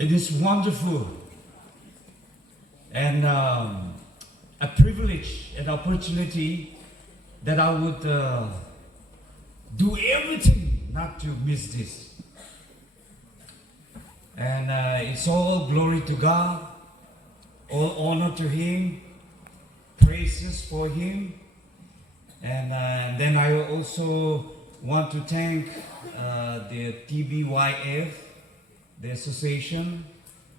It is wonderful and a privilege and opportunity that I would do everything not to miss this. And it's all glory to God, all honor to Him, praises for Him. And then I also want to thank the TBYF, the association,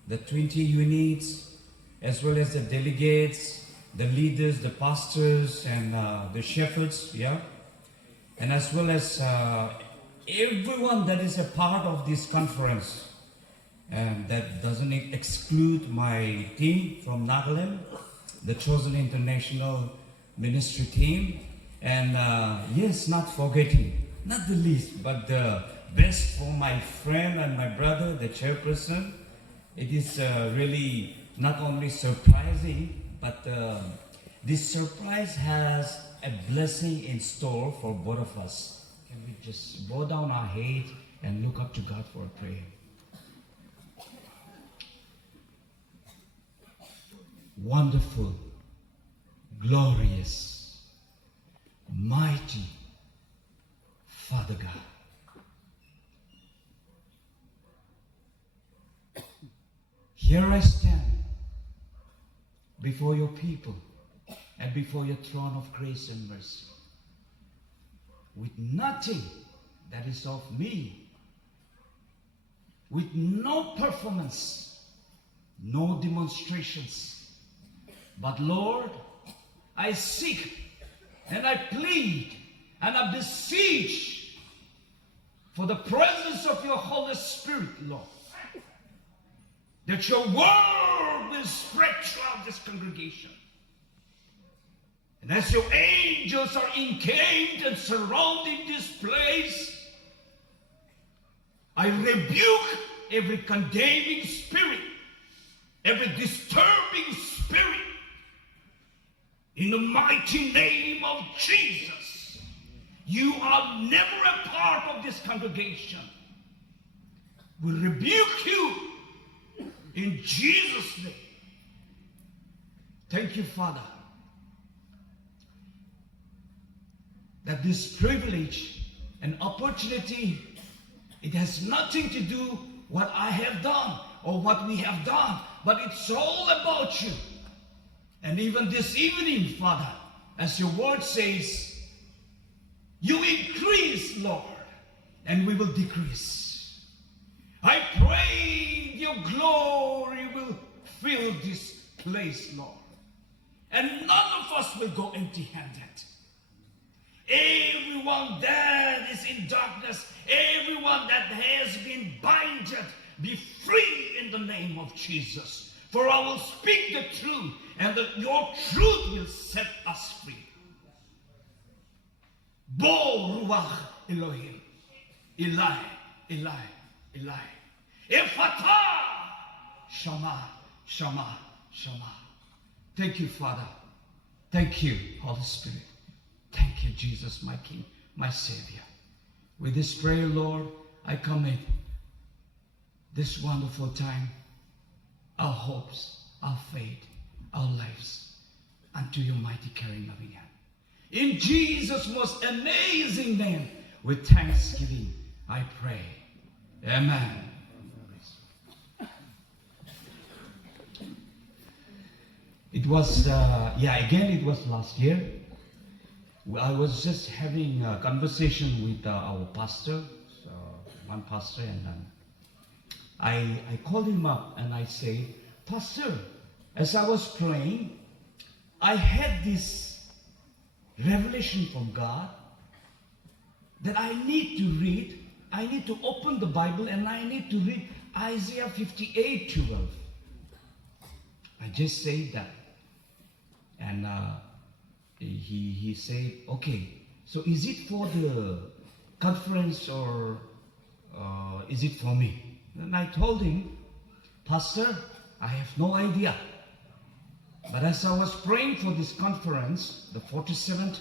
the 20 units, as well as the delegates, the leaders, the pastors, and the shepherds, and as well as everyone that is a part of this conference. And that doesn't exclude my team from Nagaland, the Chosen International Ministry team, and yes, not forgetting, not the least, but the best for my friend and my brother, the chairperson. It is really not only surprising, but this surprise has a blessing in store for both of us. Can we just bow down our head and look up to God for a prayer? Wonderful, glorious, mighty Father God, here I stand before your people and before your throne of grace and mercy with nothing that is of me, with no performance, no demonstrations. But Lord, I seek and I plead and I beseech for the presence of your Holy Spirit, Lord, that your word will spread throughout this congregation. And as your angels are encamped and surrounding this place, I rebuke every condemning spirit, every disturbing spirit, in the mighty name of Jesus. You are never a part of this congregation. We rebuke you in Jesus' name. Thank you, Father, that this privilege and opportunity, it has nothing to do what I have done or what we have done, but it's all about you. And even this evening, Father, as your word says, you increase, Lord, and we will decrease. I pray your glory will fill this place, Lord. And none of us will go empty-handed. Everyone that is in darkness, everyone that has been binded, be free in the name of Jesus. For I will speak the truth, and your truth will set us free. Bo Ruach Elohim, Eli, Eli, Eli. Ephata, Shama, Shama, Shama. Thank you, Father. Thank you, Holy Spirit. Thank you, Jesus, my King, my Savior. With this prayer, Lord, I commit this wonderful time, our hopes, our faith, our lives, unto your mighty caring loving hand. In Jesus' most amazing name, with thanksgiving, I pray. Amen. It was, it was last year. I was just having a conversation with our pastor, one pastor, and I called him up and I say, Pastor, as I was praying, I had this revelation from God that I need to open the Bible and I need to read Isaiah 58:12. I just said that. And he said, okay, so is it for the conference or is it for me? And I told him, Pastor, I have no idea. But as I was praying for this conference, the 47th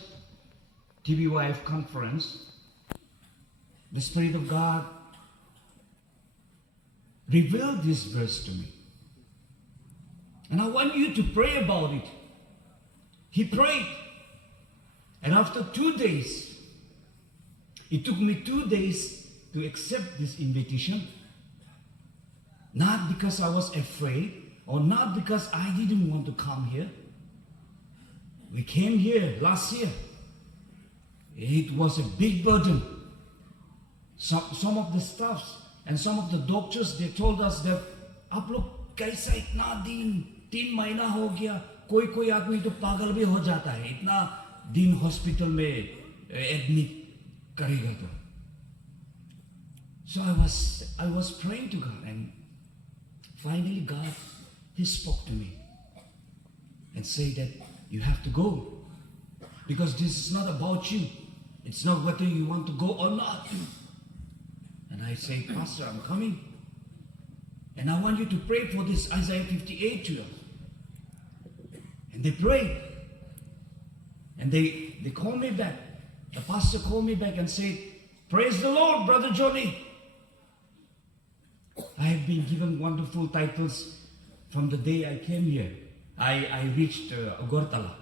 TBYF conference, the Spirit of God revealed this verse to me. And I want you to pray about it. He prayed. And after 2 days, it took me 2 days to accept this invitation. Not because I was afraid, or not because I didn't want to come here. We came here last year. It was a big burden. Some of the staffs and some of the doctors, they told us that आप लोग कैसा इतना दिन 3 महीना हो गया, कोई आदमी तो पागल भी हो जाता है, इतना दिन हॉस्पिटल में एडमिट करेगा तो. So I was praying to God, and finally God, He spoke to me and said that you have to go, because this is not about you. It's not whether you want to go or not. And I said, Pastor, I'm coming. And I want you to pray for this Isaiah 58:12. And they prayed. And they called me back. The pastor called me back and said, praise the Lord, Brother Johny. I have been given wonderful titles from the day I came here. I reached Agortala.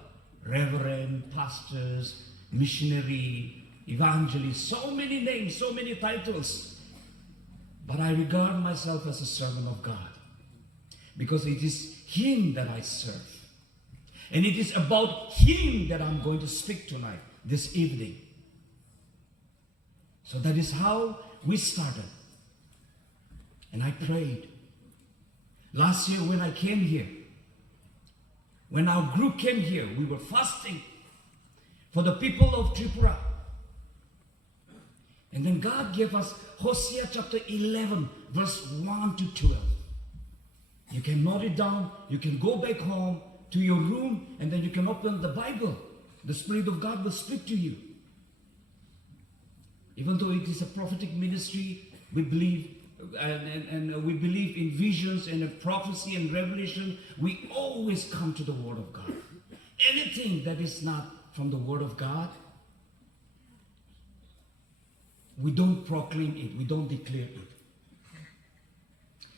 Reverend, pastors, missionary, evangelist, so many names, so many titles. But I regard myself as a servant of God, because it is Him that I serve. And it is about Him that I'm going to speak tonight, this evening. So that is how we started. And I prayed. Last year when I came here, when our group came here, we were fasting for the people of Tripura. And then God gave us Hosea chapter 11, verse 1 to 12. You can note it down. You can go back home to your room, and then you can open the Bible. The Spirit of God will speak to you. Even though it is a prophetic ministry, we believe and we believe in visions and prophecy and revelation. We always come to the Word of God. Anything that is not from the Word of God, we don't proclaim it, we don't declare it.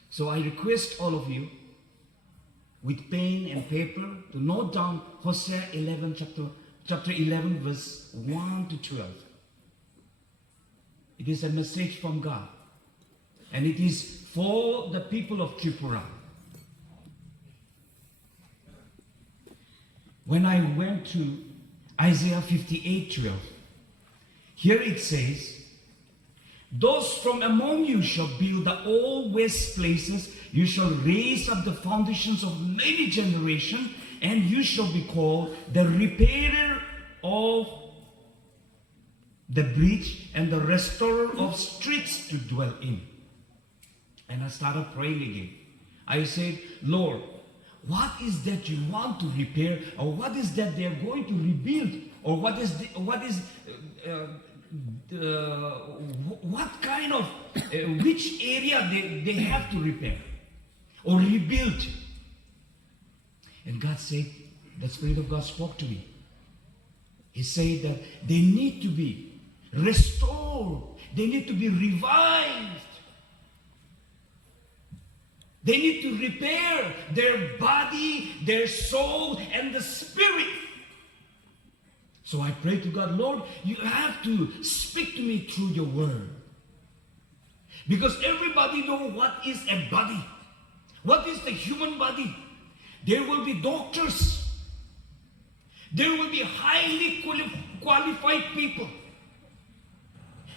So I request all of you, with pen and paper, to note down Hosea 11, chapter 11, verse 1 to 12. It is a message from God, and it is for the people of Tripura. When I went to Isaiah 58:12, here it says, those from among you shall build the old waste places. You shall raise up the foundations of many generations, and you shall be called the repairer of the breach and the restorer of streets to dwell in. And I started praying again. I said, Lord, what is that you want to repair, or what is that they are going to rebuild, or what kind of which area they have to repair or rebuild? And God said, the Spirit of God spoke to me. He said that they need to be restored, they need to be revived, they need to repair their body, their soul, and the spirit. So I pray to God, Lord, you have to speak to me through your word. Because everybody knows what is a body. What is the human body? There will be doctors. There will be highly qualified people.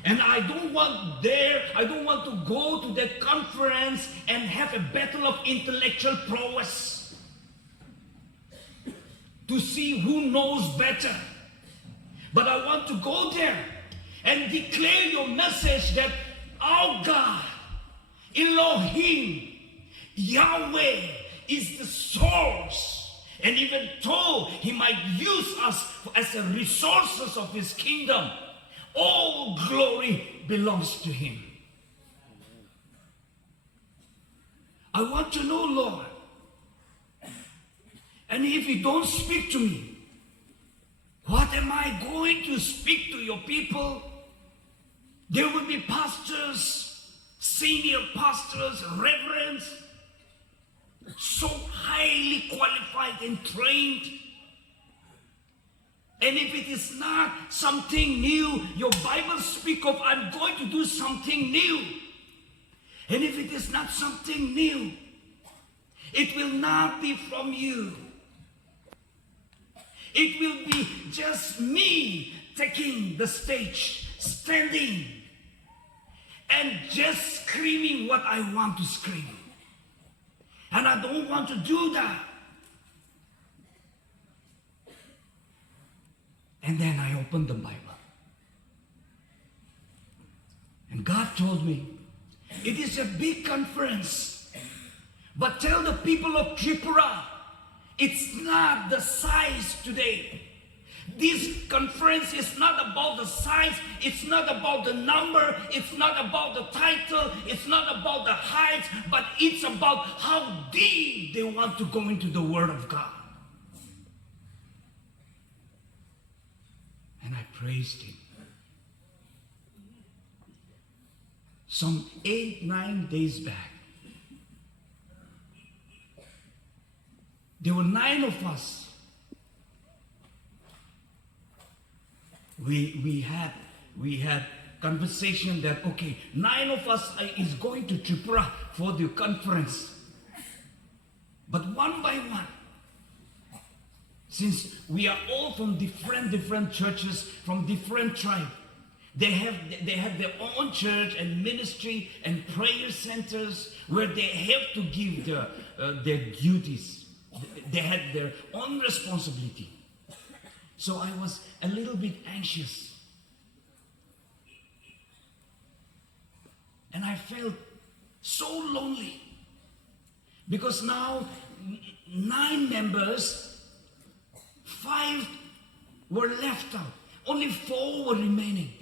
And I don't want to go to that conference and have a battle of intellectual prowess to see who knows better. But I want to go there and declare your message that our God, Elohim, Yahweh, is the source. And even though He might use us as a resources of His kingdom, all glory belongs to Him. I want to know, Lord. And if you don't speak to me, what am I going to speak to your people? There will be pastors senior pastors, reverends, so highly qualified and trained. And if it is not something new, your Bible speaks of, I'm going to do something new. And if it is not something new, it will not be from you. It will be just me taking the stage, standing, and just screaming what I want to scream. And I don't want to do that. And then I opened the Bible. And God told me, it is a big conference, but tell the people of Tripura, it's not the size today. This conference is not about the size, it's not about the number, it's not about the title, it's not about the height, but it's about how deep they want to go into the Word of God. And I praised Him. Some 8-9 days back, there were 9 of us. We had conversation that, okay, 9 of us is going to Tripura for the conference. But one by one, since we are all from different churches, from different tribes, they have their own church and ministry and prayer centers where they have to give their duties. They had their own responsibility. So I was a little bit anxious. And I felt so lonely. Because now 9 members, 5 were left out. Only 4 were remaining.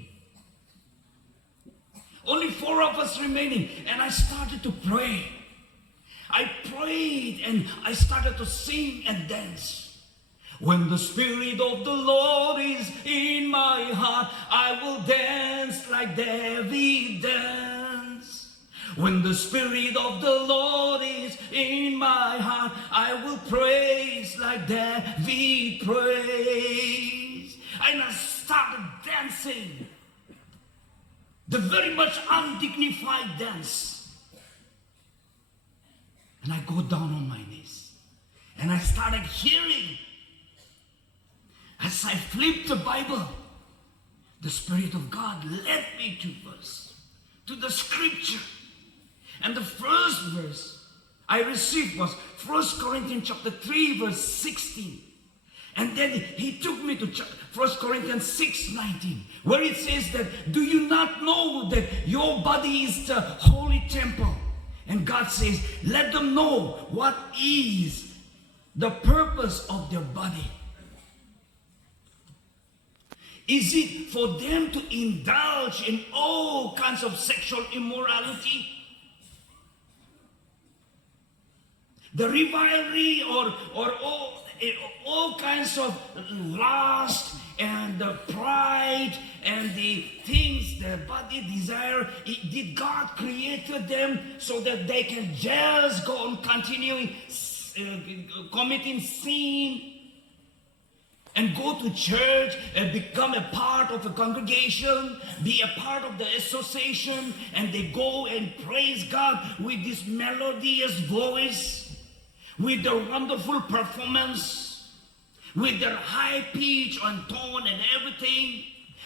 Only 4 of us remaining. And I started to pray. I prayed and I started to sing and dance. When the Spirit of the Lord is in my heart, I will dance like David danced. When the Spirit of the Lord is in my heart, I will praise like David praised. And I started dancing. The very much undignified dance. And I go down on my knees. And I started hearing. As I flipped the Bible, the Spirit of God led me to the scripture. And the first verse I received was 1 Corinthians chapter 3 verse 16. And then he took me to 1 Corinthians 6:19, where it says that, do you not know that your body is the holy temple? And God says, let them know what is the purpose of their body. Is it for them to indulge in all kinds of sexual immorality? The rivalry or all kinds of lust and the pride and the things the body desire. Did God created them so that they can just go on continuing committing sin? And go to church and become a part of a congregation, be a part of the association, and they go and praise God with this melodious voice, with their wonderful performance, with their high pitch and tone and everything,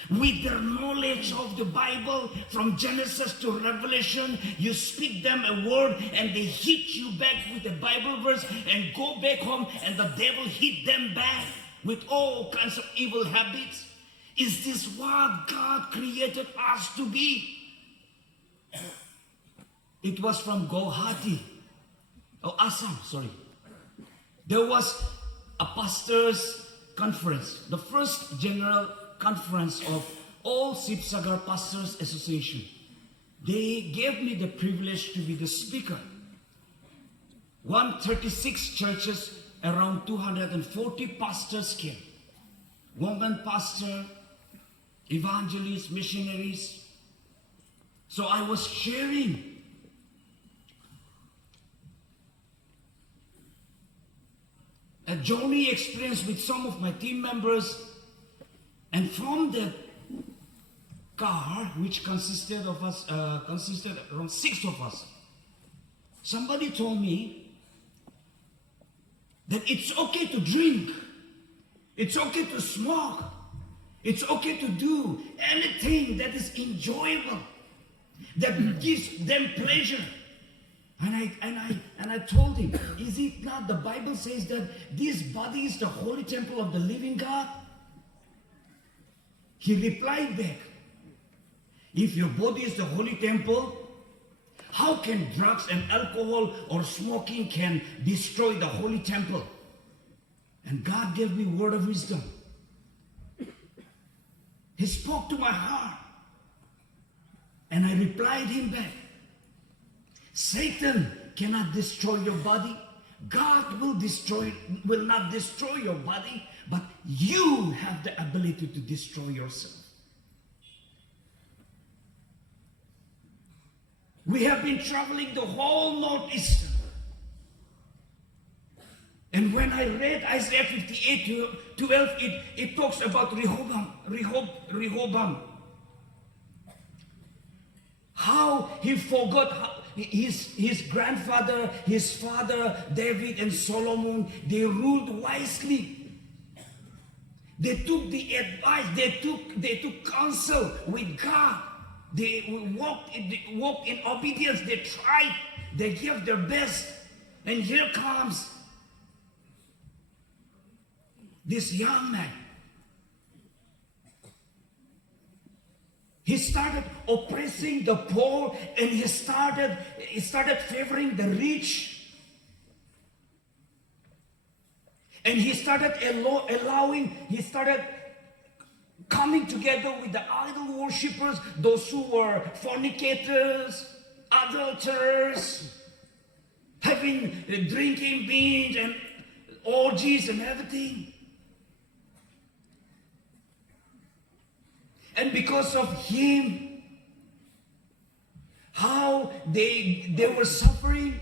with their knowledge of the Bible from Genesis to Revelation. You speak them a word and they hit you back with a Bible verse and go back home and the devil hit them back with all kinds of evil habits. Is this what God created us to be? It was from Guwahati, Assam, sorry. There was a pastors' conference, the first general conference of all Sibsagar Pastors Association. They gave me the privilege to be the speaker. 136 churches, around 240 pastors came. Women pastor, evangelists, missionaries. So I was sharing a Johny experience with some of my team members, and from the car, which consisted around 6 of us, somebody told me that it's okay to drink, it's okay to smoke, it's okay to do anything that is enjoyable, that gives them pleasure. And I told him, is it not the Bible says that this body is the holy temple of the living God? He replied back, if your body is the holy temple, how can drugs and alcohol or smoking can destroy the holy temple? And God gave me word of wisdom. He spoke to my heart. And I replied him back, Satan cannot destroy your body. God will not destroy your body, but you have the ability to destroy yourself. We have been traveling the whole Northeastern. And when I read Isaiah 58:12, it talks about Rehoboam. How he forgot his grandfather, his father, David and Solomon. They ruled wisely. They took the advice, they took counsel with God. They walked in obedience. They tried. They gave their best. And here comes this young man. He started oppressing the poor, and he started favoring the rich. And he started coming together with the idol worshippers, those who were fornicators, adulterers, drinking beans and orgies and everything. And because of him, how they were suffering.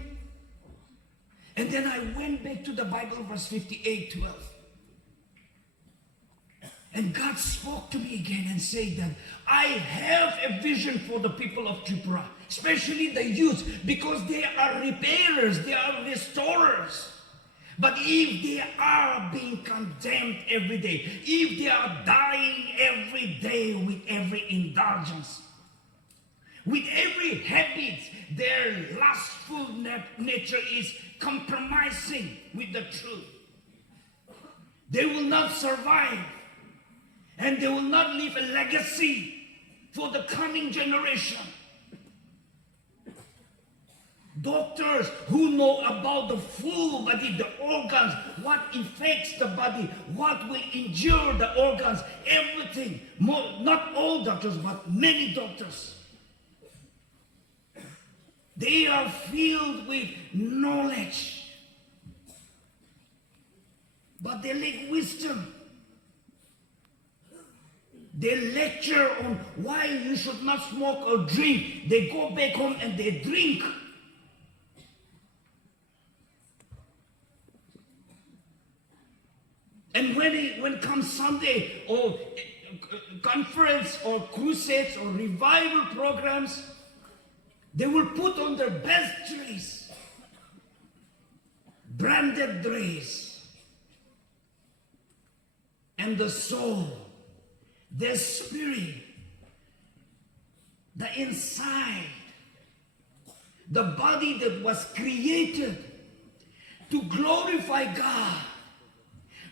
And then I went back to the Bible, verse 58:12. And God spoke to me again and said that I have a vision for the people of Tripura, especially the youth, because they are repairers, they are restorers. But if they are being condemned every day, if they are dying every day with every indulgence, with every habit, their lustful nature is compromising with the truth, they will not survive, and they will not leave a legacy for the coming generation. Doctors who know about the full body, the organs, what affects the body, what will injure the organs, everything. Not all doctors, but many doctors. They are filled with knowledge, but they lack wisdom. They lecture on why you should not smoke or drink. They go back home and they drink. And when comes Sunday or conference or crusades or revival programs, they will put on their best dress, branded dress, and the soul, their spirit, the inside, the body that was created to glorify God,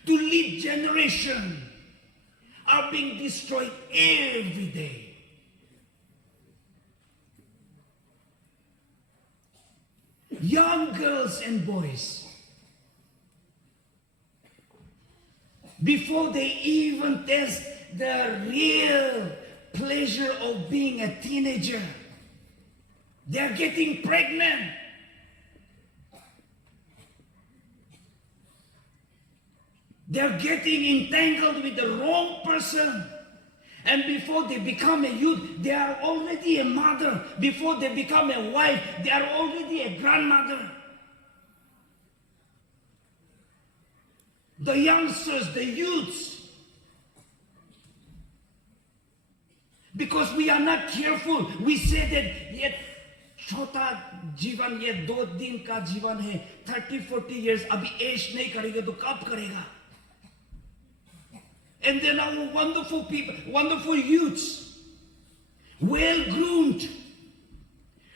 to lead generation, are being destroyed every day. Young girls and boys, before they even taste the real pleasure of being a teenager, they are getting pregnant. They're getting entangled with the wrong person. And before they become a youth, they are already a mother. Before they become a wife, they are already a grandmother. The youngsters, the youths. Because we are not careful, we say that yet छोटा जीवन ये 2 दिन का जीवन है 30-40 years अभी ऐश नहीं करेगा तो कब करेगा? And then our wonderful people, wonderful youths, well groomed,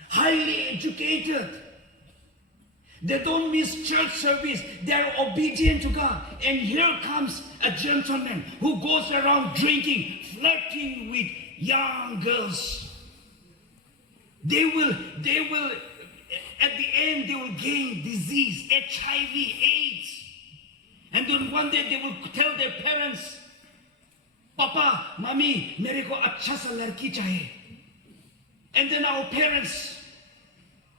highly educated. They don't miss church service. They are obedient to God. And here comes a gentleman who goes around drinking, flirting with young girls. They will, at the end, they will gain disease, HIV, AIDS. And then one day they will tell their parents, Papa, Mommy, मेरे को अच्छा सा लड़की चाहिए. And then our parents,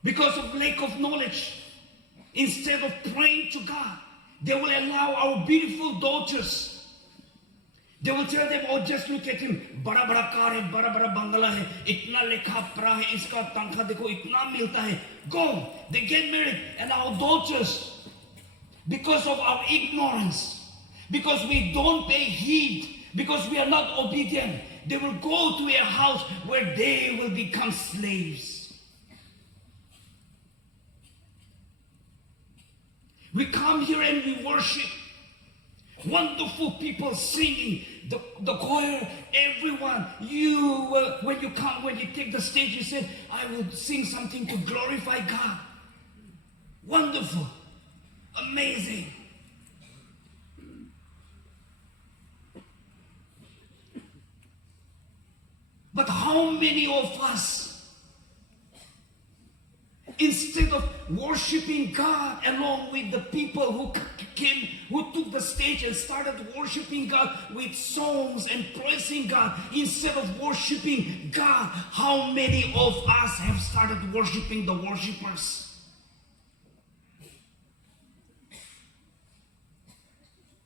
because of lack of knowledge, instead of praying to God, they will allow our beautiful daughters. They will tell them, oh, just look at him. बड़ा बड़ा car है, बड़ा बड़ा बंगला है, इतना लेखा पढ़ा है, इसका तनख्वाह देखो इतना मिलता है. Go, they get married, and our daughters, because of our ignorance, because we don't pay heed, because we are not obedient, they will go to a house where they will become slaves. We come here and we worship. Wonderful people singing, the choir, everyone. You, when you come, when you take the stage, you say, I will sing something to glorify God. Wonderful, amazing. But how many of us, instead of worshiping God along with the people who came, who took the stage and started worshiping God with songs and praising God, instead of worshiping God, how many of us have started worshiping the worshipers?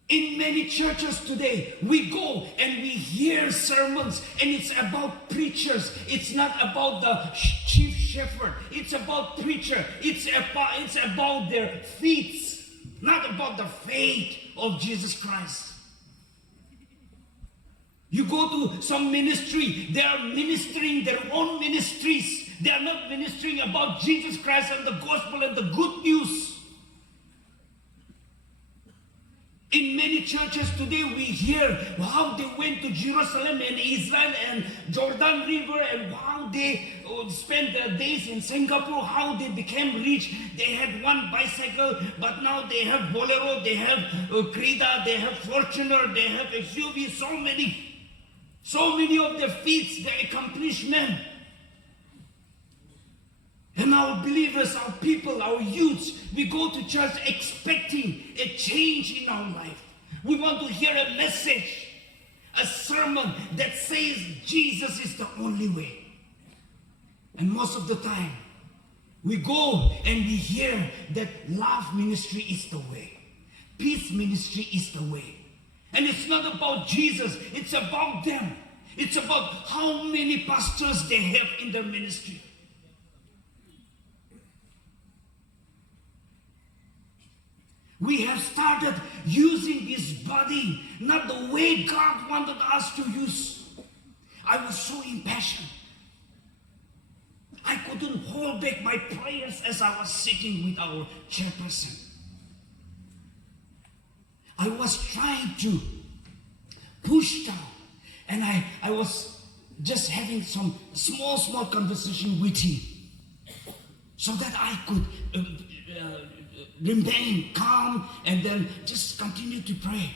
In many churches today, we go and we hear sermons, and it's about preachers. It's not about the chief shepherd. It's about preacher. It's about their feet, not about the faith of Jesus Christ. You go to some ministry, they are ministering their own ministries. They are not ministering about Jesus Christ and the gospel and the good news. In many churches today, we hear how they went to Jerusalem and Israel and Jordan River, and how they spent their days in Singapore, how they became rich. They had one bicycle, but now they have Bolero, they have Creta, they have Fortuner, they have SUV, so many of their feats, their accomplishment. And our believers, our people, our youths, we go to church expecting a change in our life. We want to hear a message, a sermon that says Jesus is the only way. And most of the time, we go and we hear that love ministry is the way. Peace ministry is the way. And it's not about Jesus, it's about them. It's about how many pastors they have in their ministry. We have started using this body not the way God wanted us to use. I was so impassioned. I couldn't hold back my prayers as I was sitting with our chairperson. I was trying to push down, and I was just having some small conversation with him so that I could remain calm and then just continue to pray.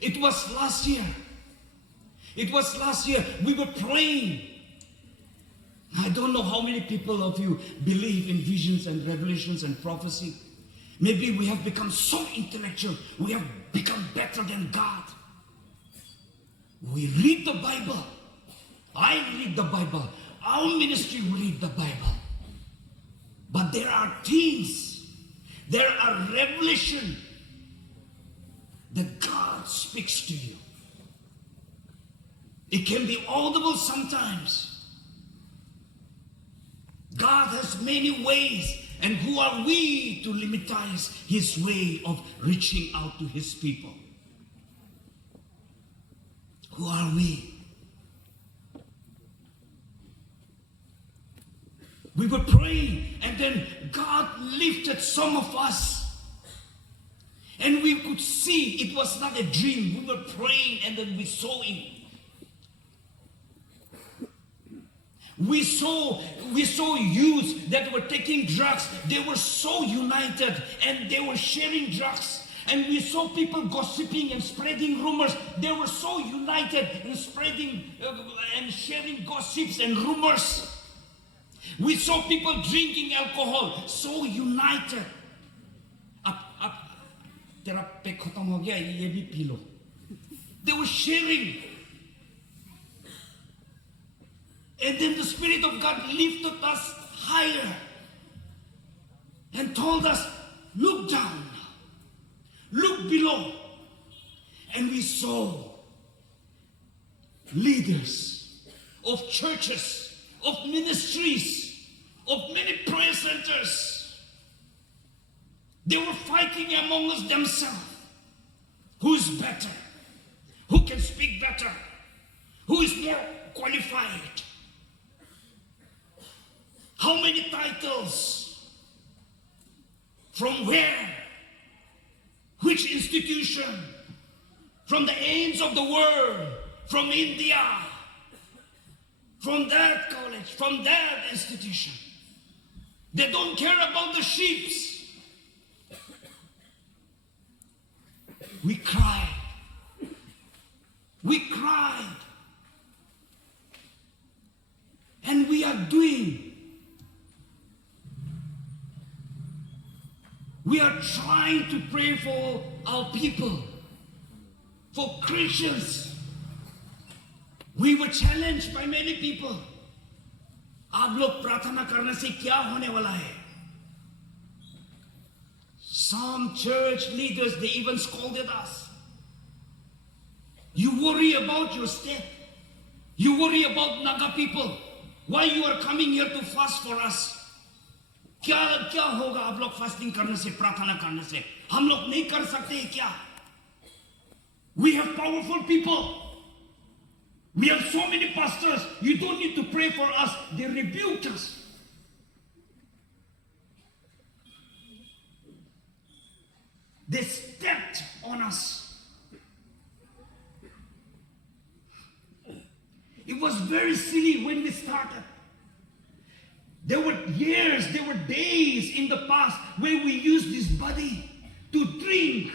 It was last year. We were praying. I don't know how many people of you believe in visions and revelations and prophecy. Maybe we have become so intellectual. We have become better than God. We read the Bible. I read the Bible. Our ministry read the Bible. But there are things There are revelation that God speaks to you. It can be audible sometimes. God has many ways, and who are we to limitize His way of reaching out to His people? Who are we? We were praying, and then God lifted some of us. And we could see it was not a dream. We were praying, and then we saw Him. We saw youths that were taking drugs. They were so united, and they were sharing drugs. And we saw people gossiping and spreading rumors. They were so united in spreading and sharing gossips and rumors. We saw people drinking alcohol, so united. They were sharing. And then the Spirit of God lifted us higher and told us, look down, look below. And we saw leaders of churches, of ministries, of many prayer centers. They were fighting among us themselves. Who is better? Who can speak better? Who is more qualified? How many titles? From where? Which institution? From the ends of the world? From India? From that college? From that institution? They don't care about the sheep. We cried. We cried. And we are doing. We are trying to pray for our people, for Christians. We were challenged by many people. आप लोग प्रार्थना करने से क्या होने वाला है? Some church leaders, they even scolded us. You worry about your state. You worry about Naga people. Why you are coming here to fast for us? क्या क्या होगा आप लोग फास्टिंग करने से, प्रार्थना करने से? हम लोग नहीं कर सकते क्या? We have powerful people. We have so many pastors. You don't need to pray for us. They rebuked us. They stepped on us. It was very silly when we started. There were years, there were days in the past where we used this body to drink.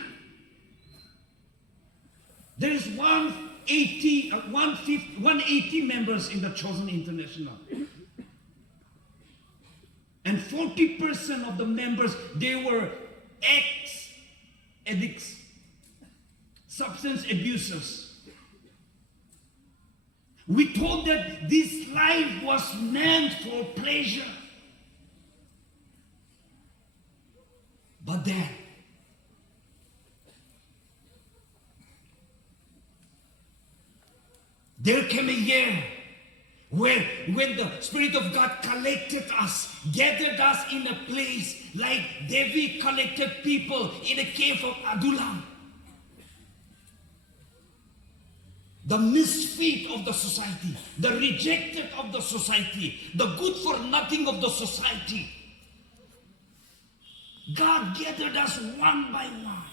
There is 180 members in the Chosen International. And 40% of the members, they were ex-addicts, substance abusers. We thought that this life was meant for pleasure. But then, there came a year when the Spirit of God collected us, gathered us in a place like David collected people in a cave of Adullam. The misfit of the society, the rejected of the society, the good for nothing of the society. God gathered us one by one.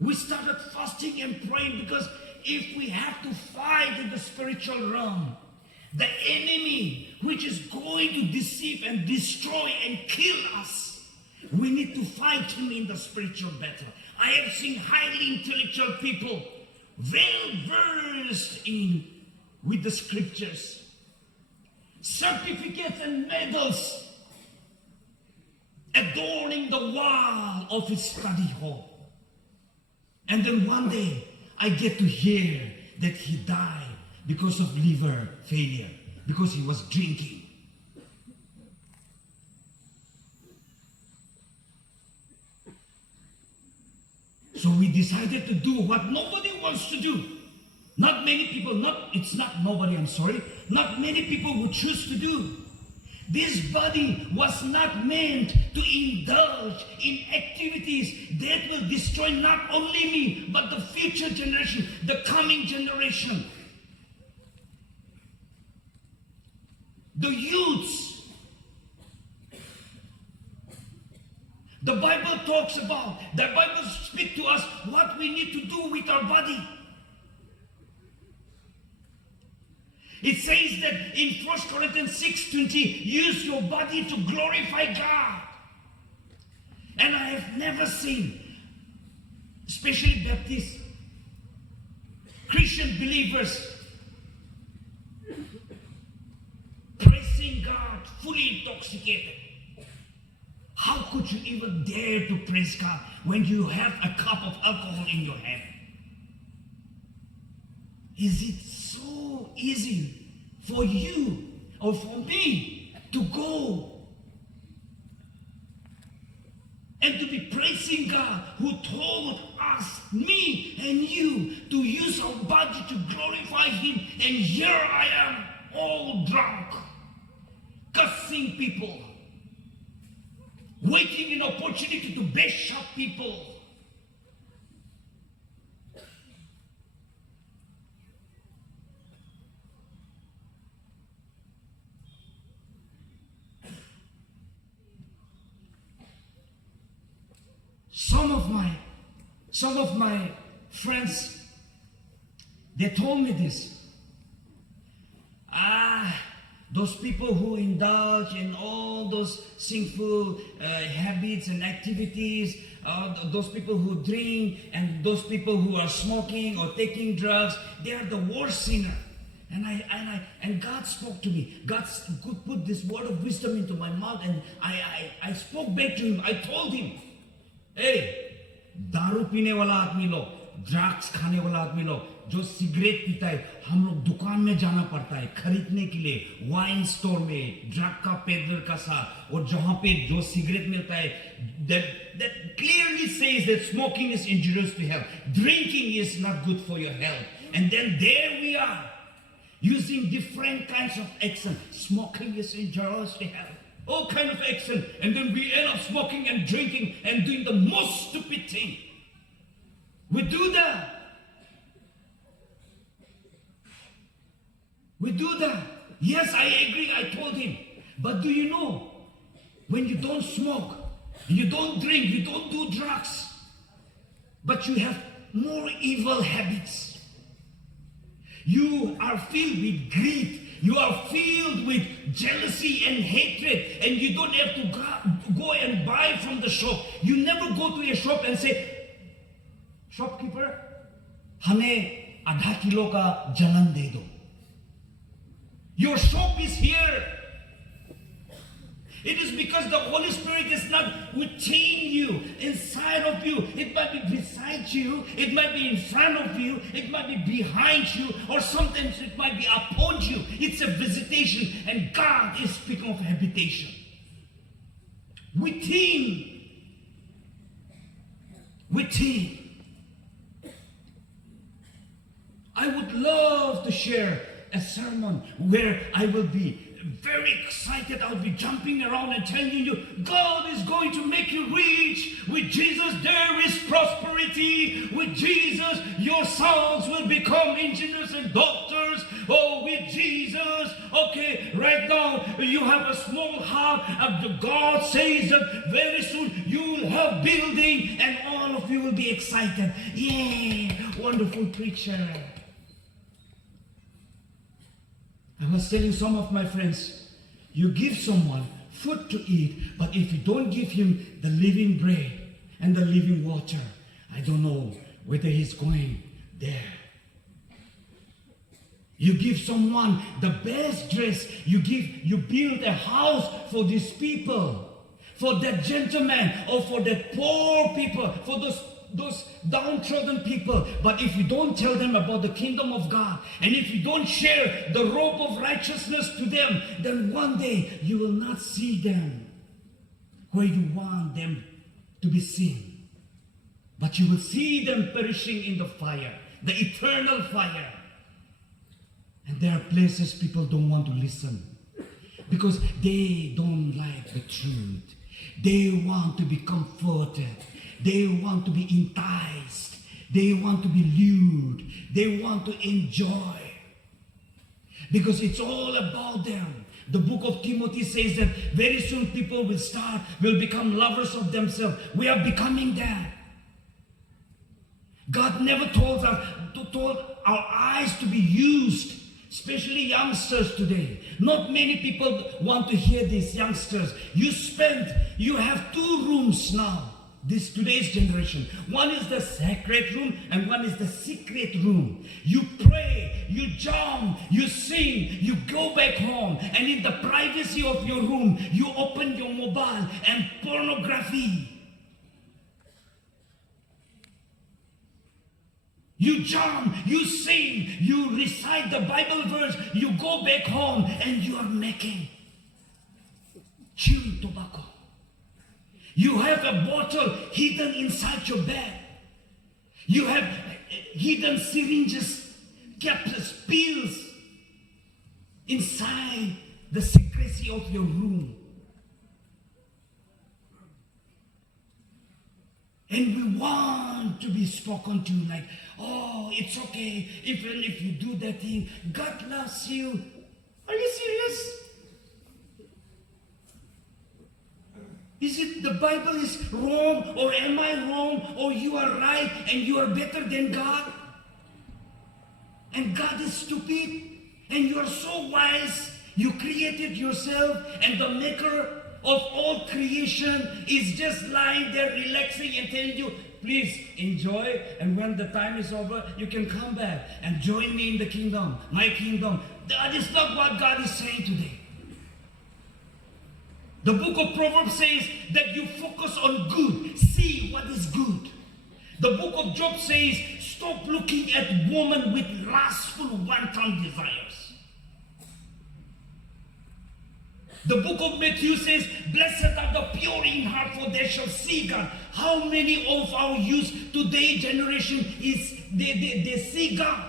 We started fasting and praying because if we have to fight in the spiritual realm, the enemy which is going to deceive and destroy and kill us, we need to fight him in the spiritual battle. I have seen highly intellectual people, well versed with the scriptures, certificates and medals adorning the wall of his study hall. And then one day I get to hear that he died because of liver failure, because he was drinking. So we decided to do what nobody wants to do. Not many people, not many people would choose to do. This body was not meant to indulge in activities that will destroy not only me, but the future generation, the coming generation. The youths. The Bible talks about, the Bible speaks to us what we need to do with our body. It says that in 1 Corinthians 6:20, use your body to glorify God. And I have never seen, especially Baptist, Christian believers, praising God, fully intoxicated. How could you even dare to praise God when you have a cup of alcohol in your hand? Is it so easy for you or for me to go and to be praising God who told us, me and you, to use our body to glorify Him, and here I am, all drunk, cussing people, waiting an opportunity to bash up people. Some of my friends, they told me this. Those people who indulge in all those sinful habits and activities, those people who drink, and those people who are smoking or taking drugs, they are the worst sinner. And God spoke to me. God could put this word of wisdom into my mouth, and I spoke back to him. I told him, hey, दारू पीने वाला आदमी लोग, drugs खाने वाला आदमी लोग, जो सिगरेट पीता है, हम लोग दुकान में जाना पड़ता है खरीदने के लिए, वाइन स्टोर में, ड्रग का पेडलर का साथ, और जहां पे जो सिगरेट मिलता है, that clearly says that smoking is injurious to health, drinking is not good for your health. And then there we are, using different kinds of accent. Smoking is injurious to health. All kind of accent, and then we end up smoking and drinking and doing the most stupid thing. We do that. We do that. Yes, I agree, I told him. But do you know, when you don't smoke, you don't drink, you don't do drugs, but you have more evil habits. You are filled with greed. You are filled with jealousy and hatred, and you don't have to go and buy from the shop. You never go to a shop and say, shopkeeper, हमें आधा kilo का जलन दे दो. Your shop is here. It is because the Holy Spirit is not within you, inside of you. It might be beside you, it might be in front of you, it might be behind you, or sometimes it might be upon you. It's a visitation, and God is speaking of habitation. Within. I would love to share a sermon where I will be very excited. I'll be jumping around and telling you, God is going to make you rich. With Jesus there is prosperity. With Jesus your sons will become engineers and doctors. Oh, with Jesus, okay, right now you have a small heart, and God says that very soon you will have building, and all of you will be excited. Yeah, wonderful preacher. I was telling some of my friends, you give someone food to eat, but if you don't give him the living bread and the living water, I don't know whether he's going there. You give someone the best dress, you build a house for these people, for that gentleman, or for that poor people, for those downtrodden people. But if you don't tell them about the kingdom of God, and if you don't share the robe of righteousness to them, then one day you will not see them where you want them to be seen. But you will see them perishing in the fire, the eternal fire. And there are places people don't want to listen because they don't like the truth. They want to be comforted. They want to be enticed. They want to be lured. They want to enjoy. Because it's all about them. The book of Timothy says that very soon people will become lovers of themselves. We are becoming that. God never told our eyes to be used, especially youngsters today. Not many people want to hear these youngsters. You have two rooms now, today's generation. One is the sacred room and one is the secret room. You pray, you jump, you sing, you go back home, and in the privacy of your room, you open your mobile and pornography. You jump, you sing, you recite the Bible verse, you go back home and you are making chewing tobacco. You have a bottle hidden inside your bed. You have hidden syringes, capsules, pills inside the secrecy of your room. And we want to be spoken to like, oh, it's okay, even if you do that thing, God loves you. Are you serious? Is it the Bible is wrong, or am I wrong, or you are right and you are better than God? And God is stupid and you are so wise. You created yourself, and the maker of all creation is just lying there relaxing and telling you, please enjoy, and when the time is over, you can come back and join me in the kingdom, my kingdom. That is not what God is saying today. The book of Proverbs says that you focus on good. See what is good. The book of Job says, stop looking at women with lustful, wanton desires. The book of Matthew says, blessed are the pure in heart, for they shall see God. How many of our youth today generation is they see God?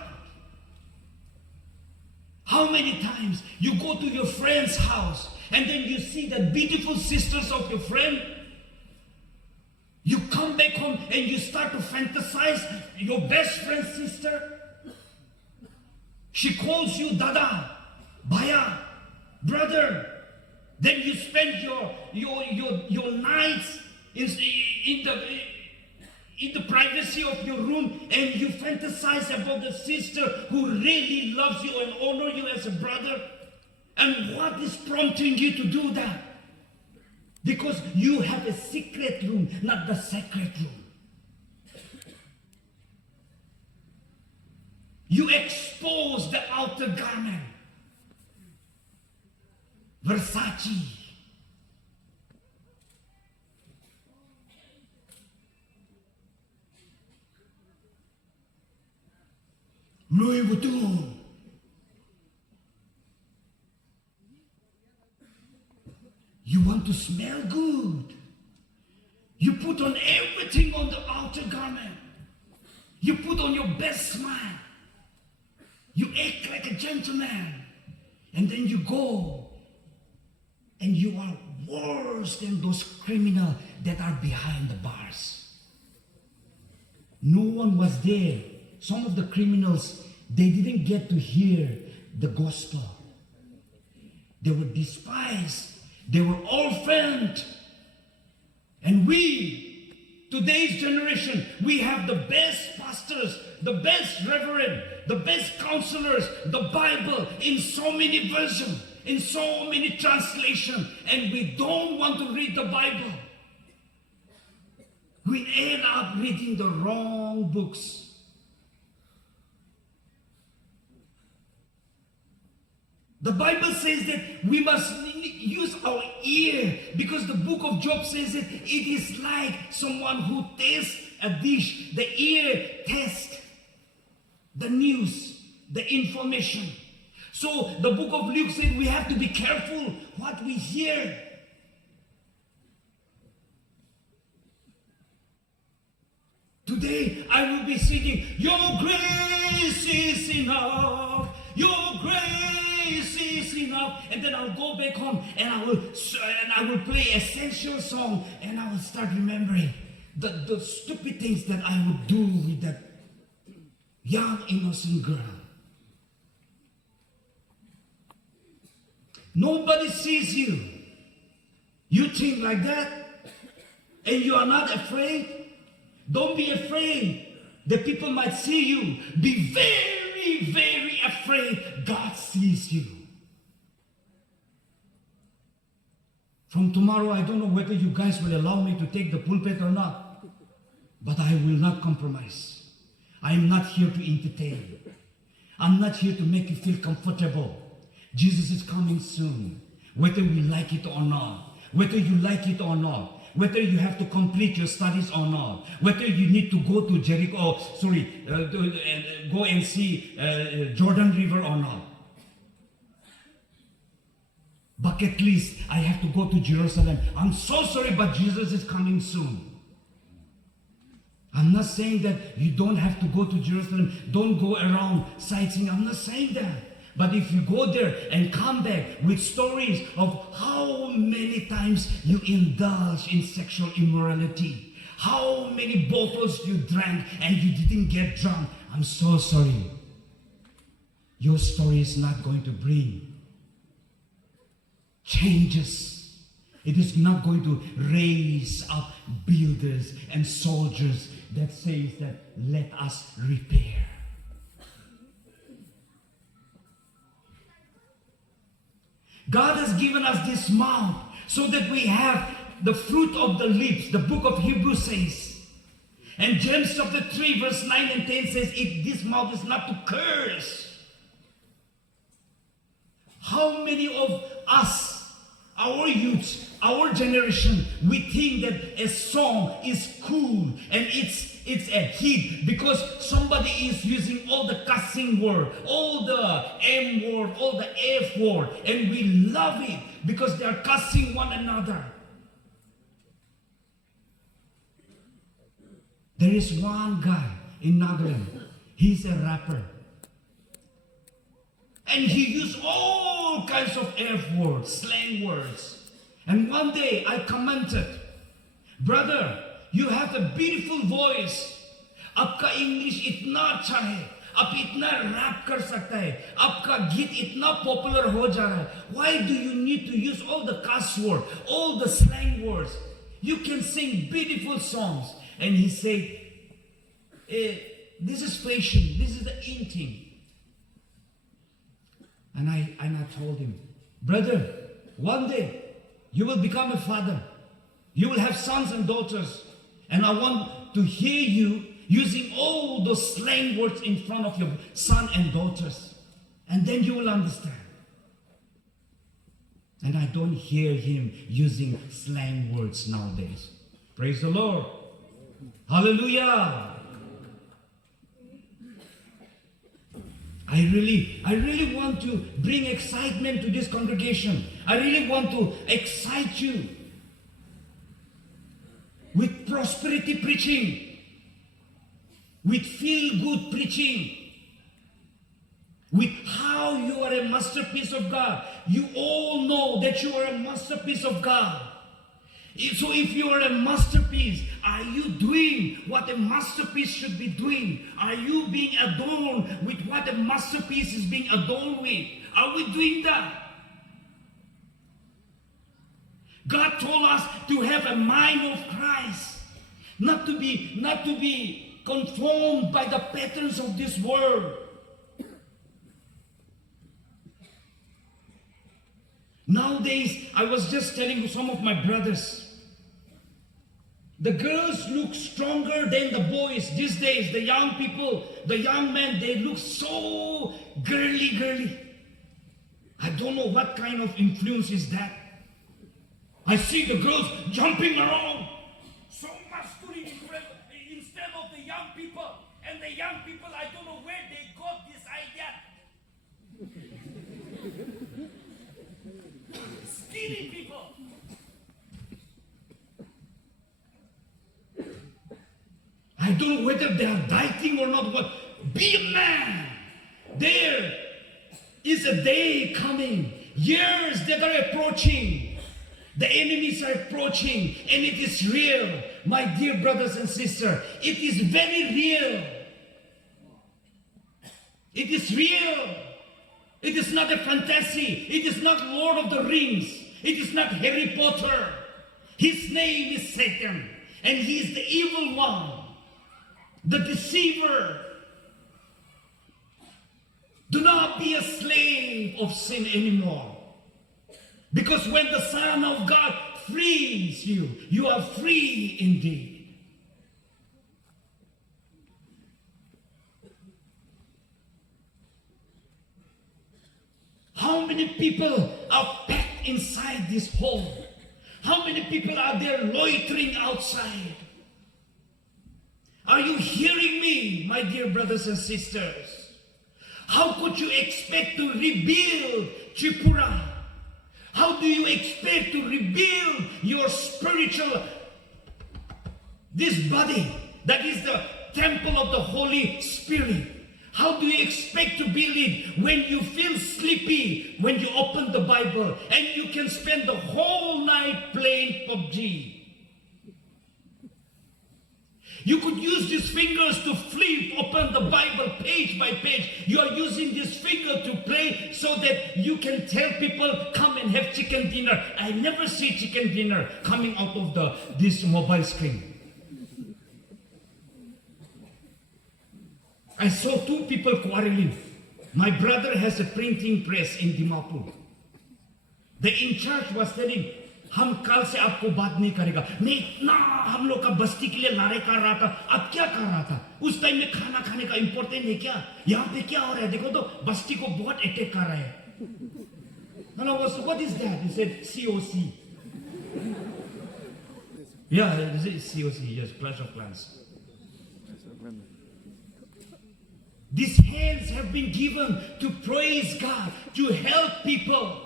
How many times you go to your friend's house and then you see the beautiful sisters of your friend? You come back home and you start to fantasize your best friend's sister. She calls you Dada, Baya, brother. Then you spend your nights in the privacy of your room, and you fantasize about the sister who really loves you and honors you as a brother. And what is prompting you to do that? Because you have a secret room, not the sacred room. You expose the outer garment. Versace. Louis Vuitton. You want to smell good. You put on everything on the outer garment. You put on your best smile. You act like a gentleman. And then you go. And you are worse than those criminals that are behind the bars. No one was there. Some of the criminals, they didn't get to hear the gospel. They were despised. They were orphaned. And we, today's generation, we have the best pastors, the best reverend, the best counselors, the Bible in so many versions, in so many translations, and we don't want to read the Bible. We end up reading the wrong books. The Bible says that we must use our ear, because the book of Job says that it is like someone who tastes a dish. The ear tastes the news, the information. So the book of Luke said we have to be careful what we hear. Today I will be singing, Your grace is enough. Your grace is enough. And then I'll go back home and I will play essential song, and I will start remembering the stupid things that I would do with that young innocent girl. Nobody sees you. You think like that, and you are not afraid. Don't be afraid that people might see you. Be very, very afraid God sees you. From tomorrow, I don't know whether you guys will allow me to take the pulpit or not, but I will not compromise. I am not here to entertain. I'm not here to make you feel comfortable. Jesus is coming soon, whether we like it or not, whether you like it or not, whether you have to complete your studies or not, whether you need to go to Jericho, go and see Jordan River or not. Bucket list, I have to go to Jerusalem. I'm so sorry, but Jesus is coming soon. I'm not saying that you don't have to go to Jerusalem, don't go around sightseeing. I'm not saying that. But if you go there and come back with stories of how many times you indulge in sexual immorality, how many bottles you drank and you didn't get drunk, I'm so sorry. Your story is not going to bring changes. It is not going to raise up builders and soldiers that says that let us repair. God has given us this mouth so that we have the fruit of the lips. The book of Hebrews says. And James chapter 3 verse 9 and 10 says, this mouth is not to curse. How many of us, our youth, our generation, we think that a song is cool and it's a hit because somebody is using all the cussing word, all the M word, all the F word, and we love it because they are cussing one another. There is one guy in Nagaland. He's a rapper. And he used all kinds of F words, slang words. And one day I commented, brother, you have a beautiful voice. आपका English इतना अच्छा है, आप इतना rap कर सकता है, आपका गीत इतना पॉपुलर हो जा रहा है. Why do you need to use all the cuss word, all the slang words? You can sing beautiful songs. And he said, this is fashion, this is the in thing. And I told him, brother, one day you will become a father. You will have sons and daughters. And I want to hear you using all those slang words in front of your son and daughters. And then you will understand. And I don't hear him using slang words nowadays. Praise the Lord. Hallelujah. I really want to bring excitement to this congregation. I really want to excite you with prosperity preaching, with feel-good preaching, with how you are a masterpiece of God. You all know that you are a masterpiece of God. So if you are a masterpiece, are you doing what a masterpiece should be doing? Are you being adorned with what a masterpiece is being adorned with? Are we doing that? God told us to have a mind of Christ, not to be conformed by the patterns of this world. Nowadays, I was just telling some of my brothers, the girls look stronger than the boys these days. The young people, the young men, they look so girly. I don't know what kind of influence is that. I see the girls jumping around, so masculine instead of the young people. And the young people, I don't know where they got this idea. Skinny people. I I don't know whether they are dieting or not, but be a man. There is a day coming. Years that are approaching. The enemies are approaching, and it is real. My dear brothers and sisters, it is very real. It is real. It is not a fantasy. It is not Lord of the Rings. It is not Harry Potter. His name is Satan, and he is the evil one, the deceiver. Do not be a slave of sin anymore. Because when the Son of God frees you, you are free indeed. How many people are packed inside this hall? How many people are there loitering outside? Are you hearing me, my dear brothers and sisters? How could you expect to rebuild Tripura? How do you expect to rebuild your spiritual, this body that is the temple of the Holy Spirit? How do you expect to build it when you feel sleepy when you open the Bible and you can spend the whole night playing PUBG? You could use these fingers to flip open the Bible page by page. You are using this finger to play so that you can tell people, come and have chicken dinner. I never see chicken dinner coming out of this mobile screen. I saw two people quarreling. My brother has a printing press in Dimapur. The in charge was telling, हम कल से आपको बात नहीं करेगा. मैं इतना हम लोग का बस्ती के लिए लड़ाई कर रहा था. अब क्या कर रहा था? उस टाइम में खाना खाने का इम्पोर्टेंट है क्या? यहाँ पे क्या हो रहा है? देखो तो बस्ती को बहुत अटैक कर रहा है. And I was, what is that? He said, COC. Yeah, it is COC, yes, Clash of Clans. These hands have been given to praise God, to help people,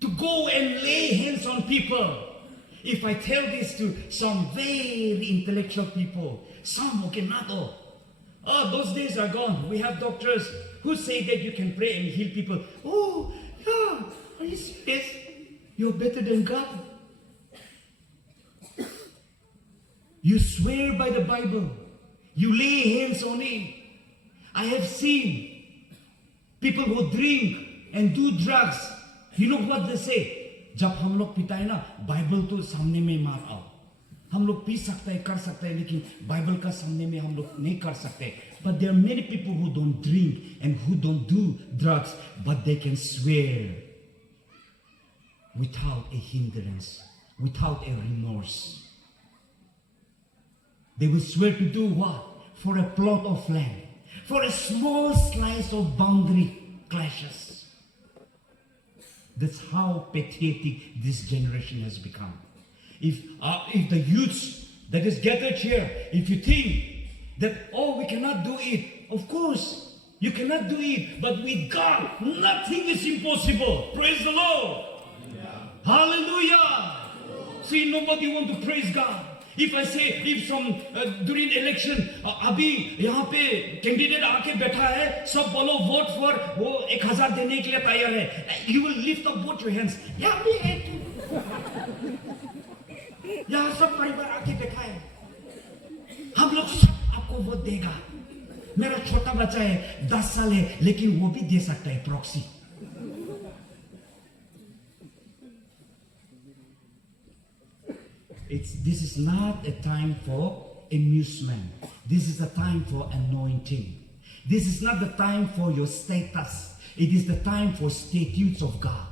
to go and lay hands on people. If I tell this to some very intellectual people, some, okay, not all. Oh, those days are gone. We have doctors who say that you can pray and heal people. Oh, yeah, are you serious? You're better than God. You swear by the Bible. You lay hands on it. I have seen people who drink and do drugs. You know what they say? जब हम लोग पीता है ना, Bible तो सामने में मार आओ. हम लोग पी सकते हैं, कर सकते हैं, लेकिन बाइबल का सामने में हम लोग नहीं कर सकते. But there are many people who don't drink and who don't do drugs, but they can swear without a hindrance, without a remorse. They will swear to do what? For a plot of land, for a small slice of boundary clashes. That's how pathetic this generation has become. If the youths that is gathered here, if you think that, oh, we cannot do it, of course, you cannot do it, but with God, nothing is impossible. Praise the Lord. Yeah. Hallelujah. See, nobody want to praise God. If I say, if some during election, अभी यहाँ पे candidate आके बैठा है, सब बोलो vote for, वो 1000 देने के लिए तैयार है. You will lift up both your hands. यहाँ भी यहाँ सब परिवार आके बैठा है. हम लोग सब आपको वोट देगा. मेरा छोटा बच्चा है, 10 साल है, लेकिन वो भी दे सकता है proxy. This is not a time for amusement. This is a time for anointing. This is not the time for your status. It is the time for statutes of God.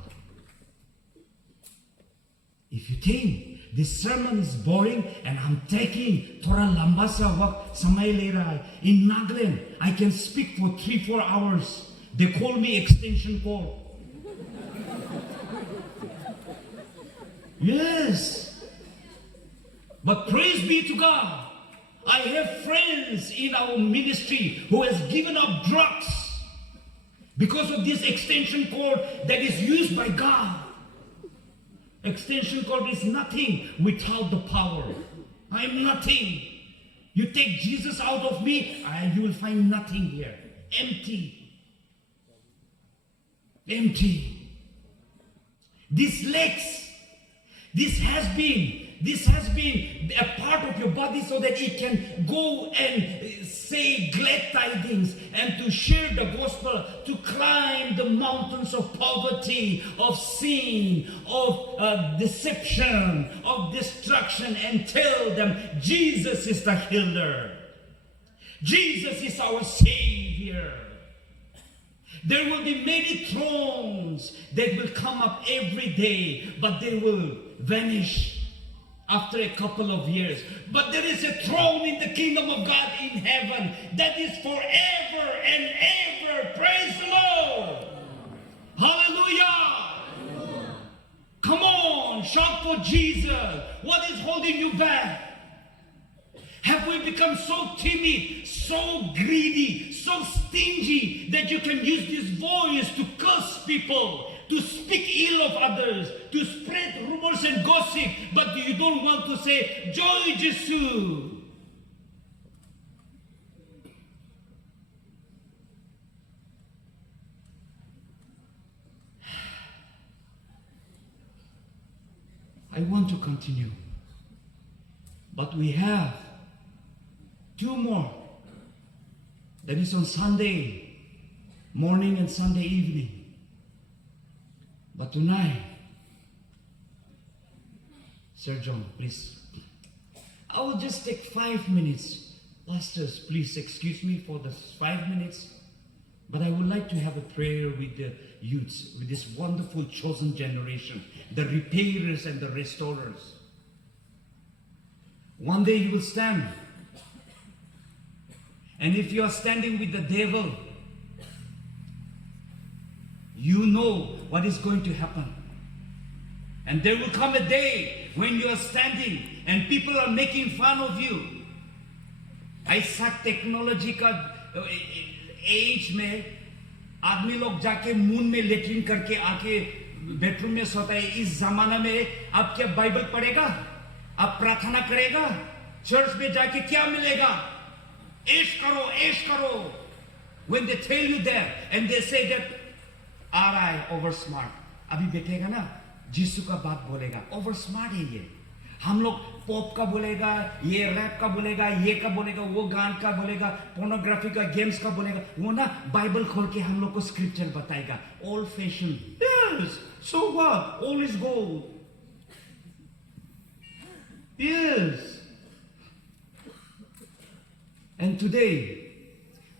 If you think this sermon is boring and I'm taking थोड़ा लंबा सा वक्त समय ले रहा है, in Nagaland I can speak for 3-4 hours. They call me extension cord. Yes. But praise be to God, I have friends in our ministry who has given up drugs because of this extension cord that is used by God. Extension cord is nothing without the power. I am nothing. You take Jesus out of me, you will find nothing here. Empty. Empty. These legs, this has been a part of your body so that it can go and say glad tidings and to share the gospel, to climb the mountains of poverty, of sin, of deception, of destruction, and tell them Jesus is the healer. Jesus is our Savior. There will be many thrones that will come up every day, but they will vanish after a couple of years. But there is a throne in the kingdom of God in heaven that is forever and ever. Praise the Lord. Hallelujah. Come on, shout for Jesus. What is holding you back? Have we become so timid, so greedy, so stingy that you can use this voice to curse people, to speak ill of others, to spread rumors and gossip, but you don't want to say, Joy Jesus? I want to continue, but we have 2 more. That is on Sunday morning and Sunday evening. But tonight, Sir John, please. I will just take 5 minutes. Pastors, please excuse me for the 5 minutes. But I would like to have a prayer with the youths, with this wonderful chosen generation, the repairers and the restorers. One day you will stand. And if you are standing with the devil, you know what is going to happen. And there will come a day when you are standing and people are making fun of you. ऐसा technology का as में आदमी लोग जाके moon में latrine करके आके bedroom में सोता है. इस जमाना में आप क्या बाइबल पढ़ेगा? आप प्रार्थना करेगा? चर्च में जाके क्या मिलेगा? ऐश करो. When they tell you that and they say that RI over smart, अभी बैठेगा ना जीसू का बात बोलेगा. ओवर स्मार्ट है ये. हम लोग पॉप का बोलेगा, ये रैप का बोलेगा, ये का बोलेगा, वो गान का बोलेगा, पोर्नोग्राफी का, गेम्स का बोलेगा. वो ना बाइबल खोल के हम लोग को स्क्रिप्चर बताएगा. Old fashioned. Yes. So what? All is gold. Yes. And today,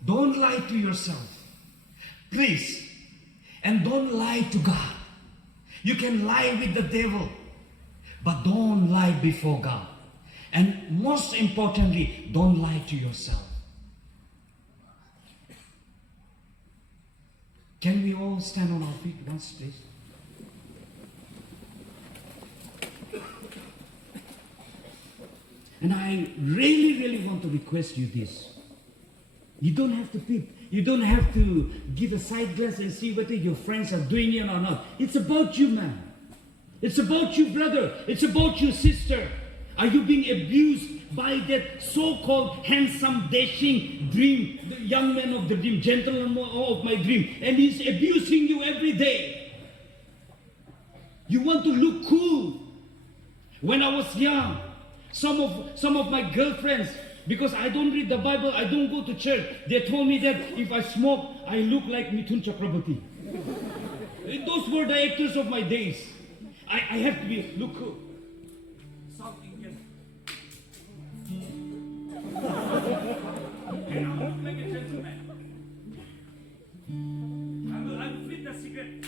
don't lie to yourself. Please. And don't lie to God. You can lie with the devil, but don't lie before God. And most importantly, don't lie to yourself. Can we all stand on our feet once, please? And I really, really want to request you this. You don't have to peep. You don't have to give a side glance and see whether your friends are doing it or not. It's about you, man. It's about you, brother. It's about you, sister. Are you being abused by that so-called handsome, dashing dream, the young man of the dream, gentleman of my dream, and he's abusing you every day? You want to look cool. When I was young, some of my girlfriends, because I don't read the Bible, I don't go to church, they told me that if I smoke, I look like Mithun Chakrabarti. Those were the actors of my days. I have to be, look cool. South Indian. And I look like a gentleman. I will flip the cigarette.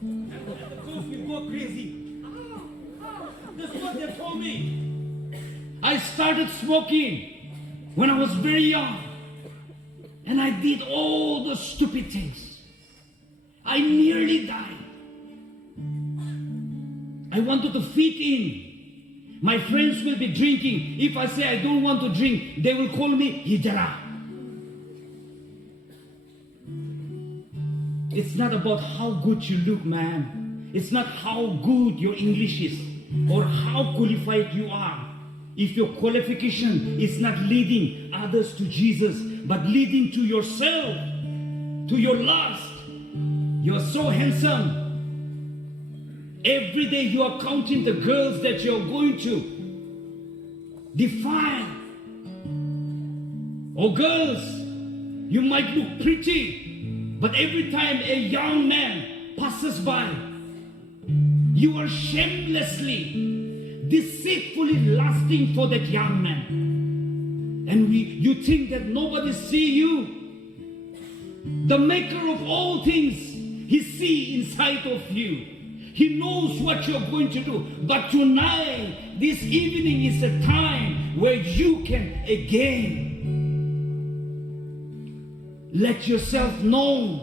And the girls will go crazy. That's what they told me. I started smoking when I was very young. And I did all the stupid things. I nearly died. I wanted to fit in. My friends will be drinking. If I say I don't want to drink, they will call me Hijara. It's not about how good you look, man. It's not how good your English is or how qualified you are. if your qualification is not leading others to Jesus, but leading to yourself, to your lust. You're so handsome. Every day you are counting the girls that you're going to defile. Or girls, you might look pretty, but every time a young man passes by, you are shamelessly, deceitfully lusting for that young man. And you think that nobody see you. The maker of all things, he see inside of you. He knows what you're going to do. But tonight, this evening is a time where you can again let yourself know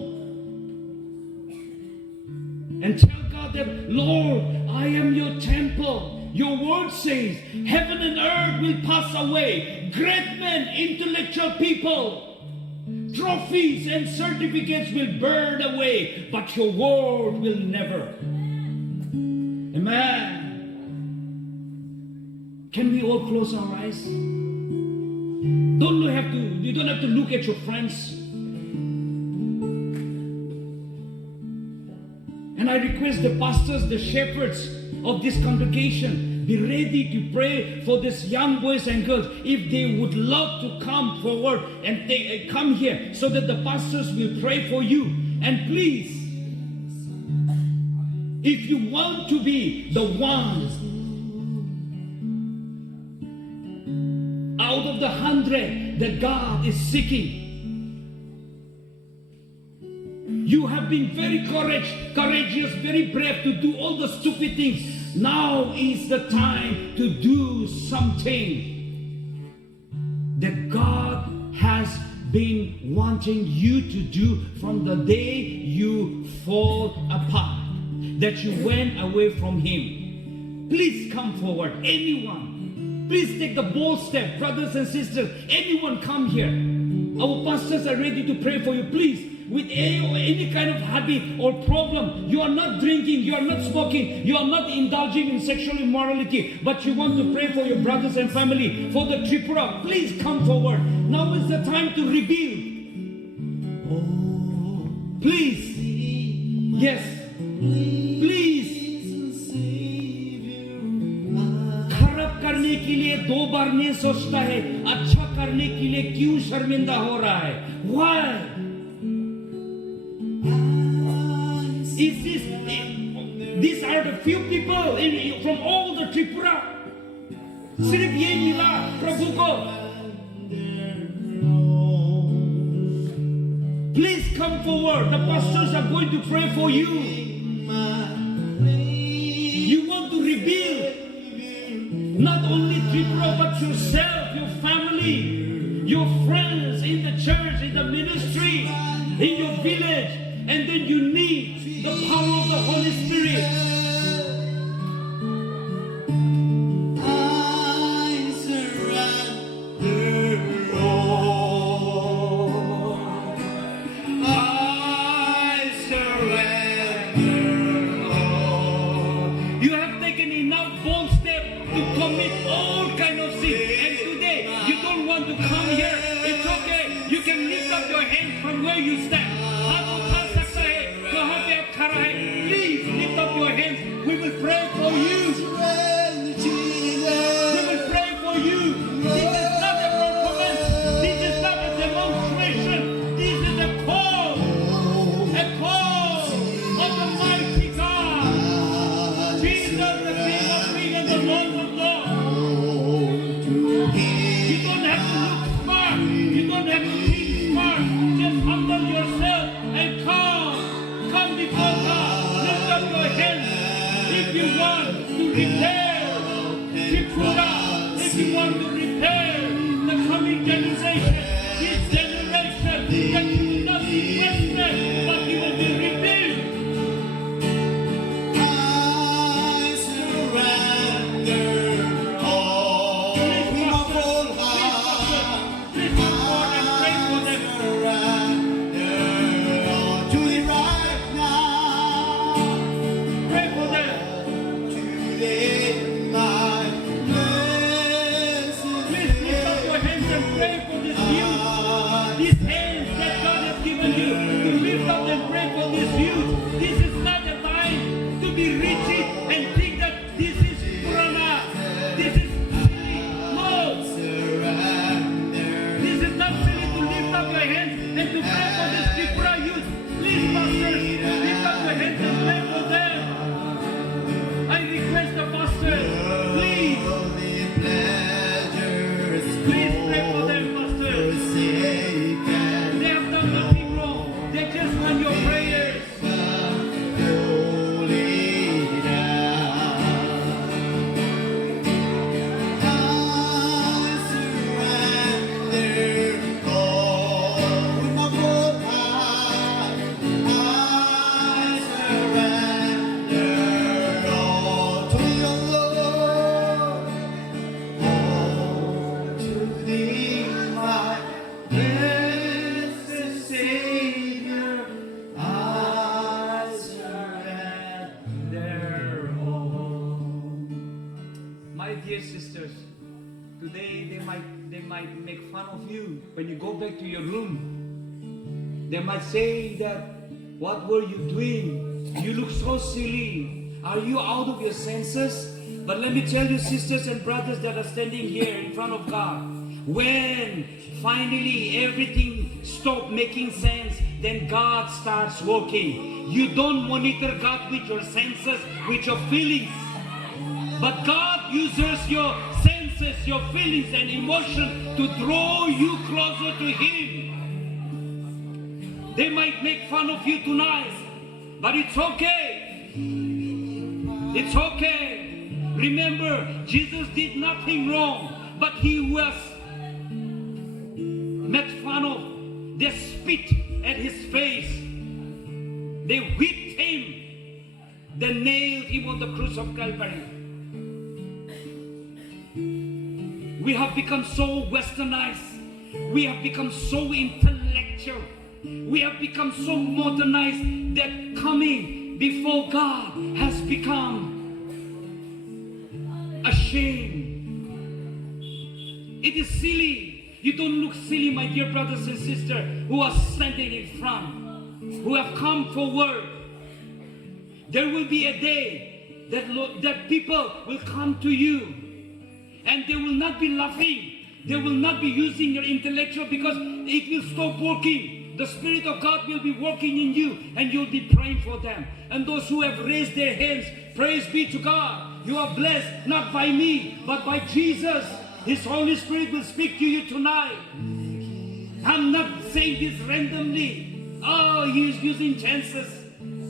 and tell God that, Lord, I am your temple. Your word says, heaven and earth will pass away. Great men, intellectual people, trophies and certificates will burn away, but your word will never. Amen. Can we all close our eyes? You don't have to look at your friends. And I request the pastors, the shepherds of this congregation, be ready to pray for these young boys and girls. If they would love to come forward and they come here so that the pastors will pray for you. And please, if you want to be the ones out of the 100 that God is seeking, you have been very courageous, very brave to do all the stupid things. Now is the time to do something that God has been wanting you to do from the day you fall apart, that you went away from Him. Please come forward, anyone. Please take the bold step, brothers and sisters. Anyone come here. Our pastors are ready to pray for you. Please, with any kind of habit or problem, you are not drinking, you are not smoking, you are not indulging in sexual immorality, but you want to pray for your brothers and family, for the Tripura, please come forward. Now is the time to rebuild. Please, yes, please. खराब करने के लिए 2 बार नहीं सोचता है, अच्छा करने के लिए क्यों शर्मिंदा हो रहा है? Why? These are the few people from all the Tripura. सिर्फ ये मिला प्रभु को. Please come forward. The pastors are going to pray for you. You want to rebuild not only Tripura but yourself, your family, your friends in the church, in the ministry, in your village. And then you need the power of the Holy Spirit. I surrender all. I surrender all. You have taken enough bold steps to commit all kind of sin. And today you don't want to come here. It's okay. You can lift up your hands from where you stand. Please lift up your hands. We will pray for you. We will pray for you. This is not a performance. This is not a demonstration. This is a call of the mighty God. Jesus, the King of Kings and the Lord of Lords. You don't have to look smart. You don't have to think smart. Just humble yourself and come before God. Lift up your hands if you want to repair Tripura, if you want to repair the coming generation, this generation that you will not be wasted, but you will be rebuilt. I surrender all. Please, please come forward and pray for them. Pray for them. Let us pray for them. I request the pastors, please pray for them, pastors. They have done nothing wrong. They just want your prayers. My dear sisters, today they might make fun of you when you go back to your room. They might say that, what were you doing? You look so silly. Are you out of your senses? But let me tell you, sisters and brothers that are standing here in front of God, when finally everything stops making sense, then God starts working. You don't monitor God with your senses, with your feelings. But God uses your senses, your feelings and emotion to draw you closer to Him. They might make fun of you tonight, but it's okay. It's okay. Remember, Jesus did nothing wrong, but He was made fun of. They spit at His face. They whipped Him. They nailed Him on the cross of Calvary. We have become so westernized. We have become so intellectual. We have become so modernized that coming before God has become a shame. It is silly. You don't look silly, my dear brothers and sisters, who are standing in front, who have come for work. There will be a day that people will come to you, and they will not be laughing. They will not be using your intellectual, because it will stop working. The Spirit of God will be working in you, and you'll be praying for them. And those who have raised their hands, praise be to God. You are blessed, not by me, but by Jesus. His Holy Spirit will speak to you tonight. I'm not saying this randomly. Oh, he is using chances.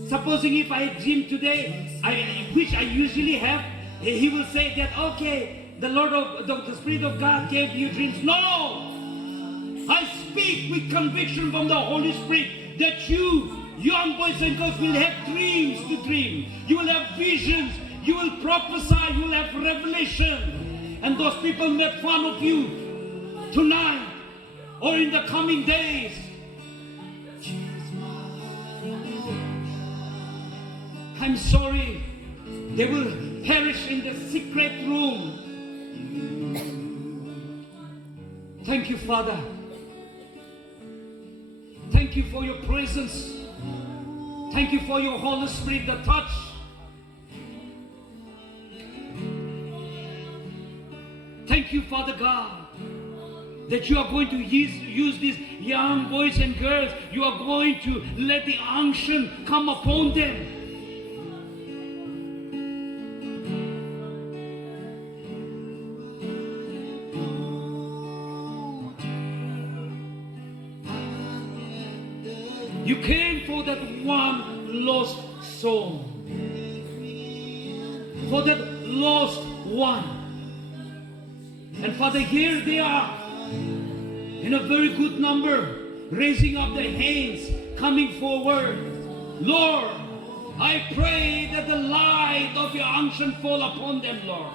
Supposing if I dream today, which I usually have, he will say that, okay, the Spirit of God gave you dreams. No! I speak with conviction from the Holy Spirit that you, young boys and girls, will have dreams to dream. You will have visions. You will prophesy. You will have revelation. And those people make fun of you tonight or in the coming days. I'm sorry. They will perish in the secret room. Thank you, Father. Thank you for your presence. Thank you for your Holy Spirit, the touch. Thank you, Father God, that you are going to use these young boys and girls. You are going to let the unction come upon them. You came for that one lost soul. For that lost one. And Father, here they are in a very good number, raising up their hands, coming forward. Lord, I pray that the light of your unction fall upon them, Lord.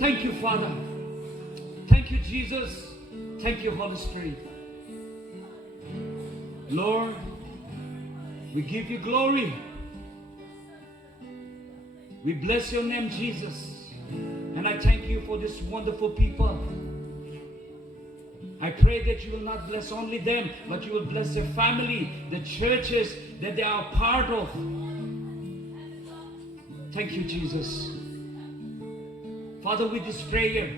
Thank you, Father. Thank you, Jesus. Thank you, Holy Spirit. Lord, we give you glory. We bless your name, Jesus. And I thank you for this wonderful people. I pray that you will not bless only them, but you will bless their family, the churches that they are part of. Thank you, Jesus. Father, with this prayer,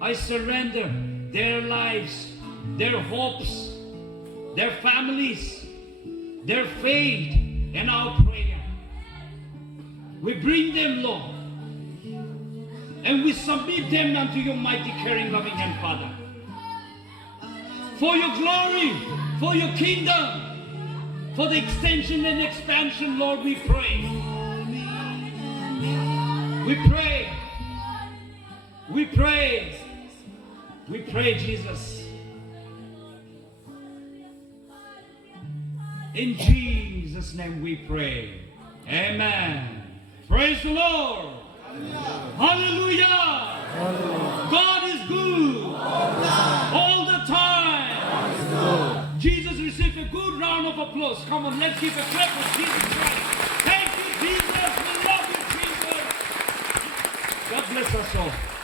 I surrender their lives, their hopes, their families, their faith and our prayer. We bring them, Lord, and we submit them unto your mighty, caring, loving hand, Father. For your glory, for your kingdom, for the extension and expansion, Lord, we pray. We pray. We pray. We pray, Jesus. In Jesus' name we pray. Amen. Praise the Lord. Hallelujah. Hallelujah. God is good. All the time. Jesus received a good round of applause. Come on, let's give a clap for Jesus Christ. Thank you, Jesus. We love you, Jesus. God bless us all.